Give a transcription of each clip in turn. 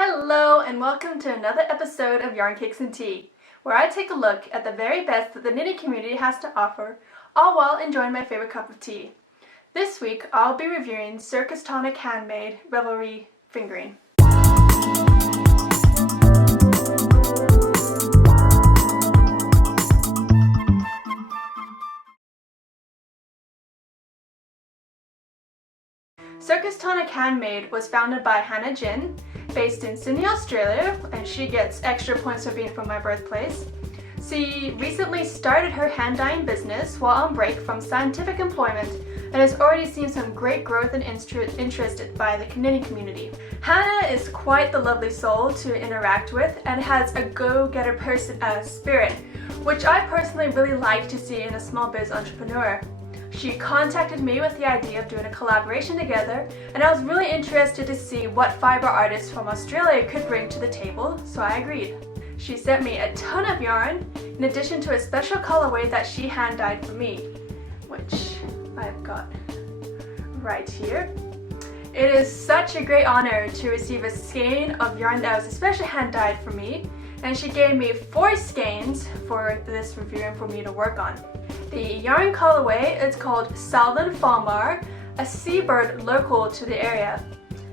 Hello and welcome to another episode of Yarn Cakes and Tea, where I take a look at the very best that the knitting community has to offer, all while enjoying my favorite cup of tea. This week I'll be reviewing Circus Tonic Handmade Revelry Fingering. Circus Tonic Handmade was founded by Hannah Jin, based in Sydney, Australia, and she gets extra points for being from my birthplace. She recently started her hand dyeing business while on break from scientific employment and has already seen some great growth and interest by the knitting community. Hannah is quite the lovely soul to interact with and has a go-getter spirit, which I personally really like to see in a small biz entrepreneur. She contacted me with the idea of doing a collaboration together, and I was really interested to see what fiber artists from Australia could bring to the table, so I agreed. She sent me a ton of yarn, in addition to a special colorway that she hand dyed for me, which I've got right here. It is such a great honor to receive a skein of yarn that was especially hand dyed for me, and she gave me 4 skeins for this review and for me to work on. The yarn colorway is called Southern Falmar, a seabird local to the area.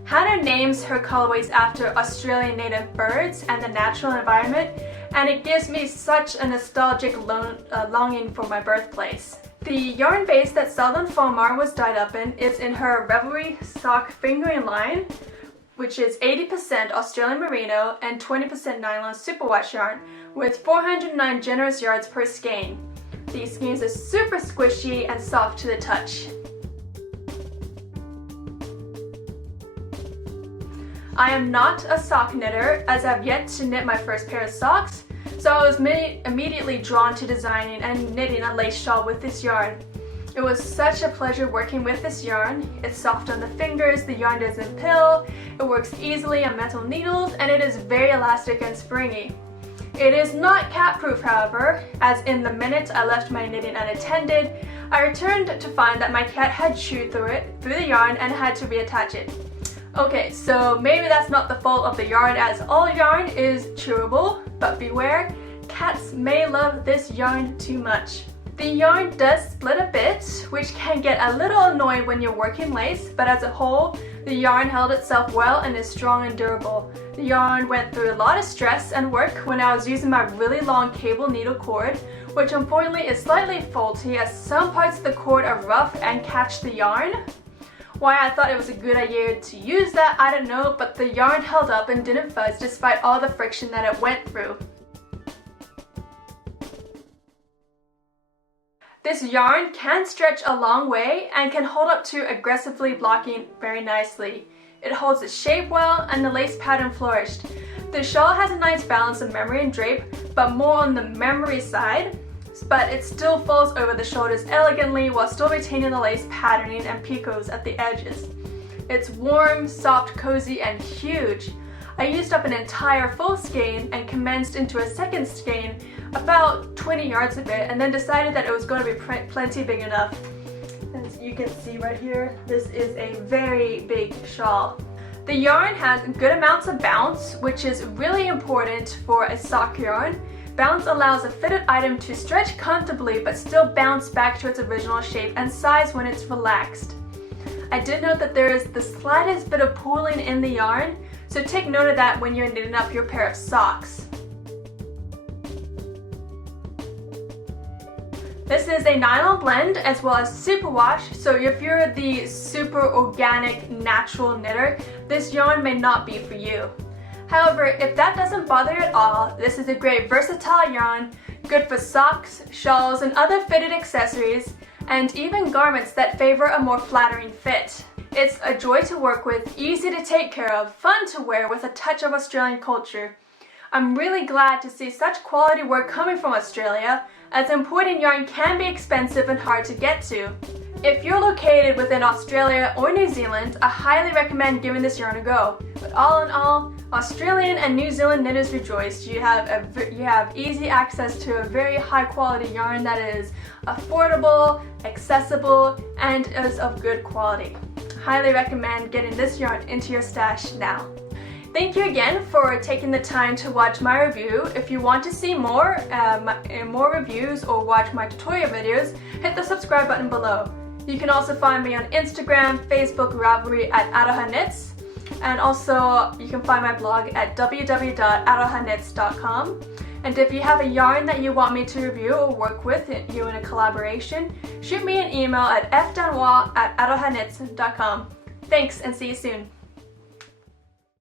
Hannah names her colorways after Australian native birds and the natural environment, and it gives me such a nostalgic longing for my birthplace. The yarn base that Southern Falmar was dyed up in is in her Revelry sock fingering line, which is 80% Australian Merino and 20% nylon superwash yarn, with 409 generous yards per skein. These skeins are super squishy and soft to the touch. I am not a sock knitter, as I've yet to knit my first pair of socks, so I was immediately drawn to designing and knitting a lace shawl with this yarn. It was such a pleasure working with this yarn. It's soft on the fingers, the yarn doesn't pill, it works easily on metal needles, and it is very elastic and springy. It is not cat proof, however, as in the minute I left my knitting unattended, I returned to find that my cat had chewed through the yarn and had to reattach it. Okay, so maybe that's not the fault of the yarn, as all yarn is chewable, but beware, cats may love this yarn too much. The yarn does split a bit, which can get a little annoying when you're working lace, but as a whole, the yarn held itself well and is strong and durable. The yarn went through a lot of stress and work when I was using my really long cable needle cord, which unfortunately is slightly faulty as some parts of the cord are rough and catch the yarn. Why I thought it was a good idea to use that, I don't know, but the yarn held up and didn't fuzz despite all the friction that it went through. This yarn can stretch a long way and can hold up to aggressively blocking very nicely. It holds its shape well and the lace pattern flourished. The shawl has a nice balance of memory and drape, but more on the memory side, but it still falls over the shoulders elegantly while still retaining the lace patterning and picots at the edges. It's warm, soft, cozy, and huge. I used up an entire full skein and commenced into a second skein, about 20 yards of it, and then decided that it was going to be plenty big enough. As you can see right here, this is a very big shawl. The yarn has good amounts of bounce, which is really important for a sock yarn. Bounce allows a fitted item to stretch comfortably but still bounce back to its original shape and size when it's relaxed. I did note that there is the slightest bit of pooling in the yarn, so take note of that when you're knitting up your pair of socks. This is a nylon blend as well as superwash, so if you're the super organic natural knitter, this yarn may not be for you. However, if that doesn't bother you at all, this is a great versatile yarn, good for socks, shawls, and other fitted accessories, and even garments that favor a more flattering fit. It's a joy to work with, easy to take care of, fun to wear with a touch of Australian culture. I'm really glad to see such quality work coming from Australia, as importing yarn can be expensive and hard to get to. If you're located within Australia or New Zealand, I highly recommend giving this yarn a go. But all in all, Australian and New Zealand knitters rejoice. You have easy access to a very high quality yarn that is affordable, accessible, and is of good quality. Highly recommend getting this yarn into your stash now. Thank you again for taking the time to watch my review. If you want to see more reviews or watch my tutorial videos, hit the subscribe button below. You can also find me on Instagram, Facebook, Ravelry at ArohaKnits, and also you can find my blog at www.arohaknits.com. And if you have a yarn that you want me to review or work with you in a collaboration, shoot me an email at fdanois@arohaknits.com. Thanks and see you soon.